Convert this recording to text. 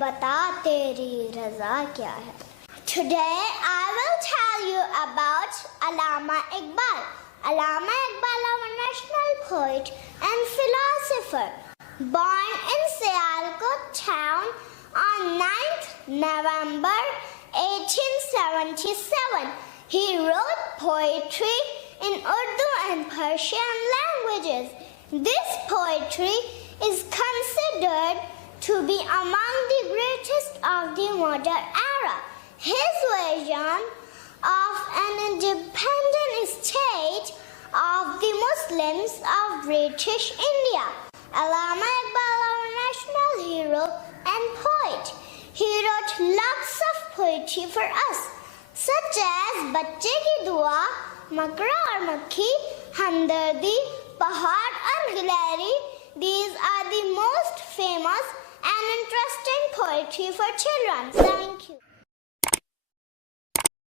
बता तेरी रजा क्या है. Today I will tell you about Allama Iqbal. Allama Iqbal, our national poet and philosopher, born in Sialkot town on 9th November 1877. He wrote poetry in Urdu and Persian languages. This poetry is considered to be among the greatest of the modern era. His vision of an independent state of the Muslims of British India. Allama Iqbal, our national hero and poet. He wrote lots of poetry for us, such as Bacche Ki Dua, Makra aur Makhi, Hamdardi, Pahad aur Gilari. These are the most famous and interesting poetry for children. Thank you.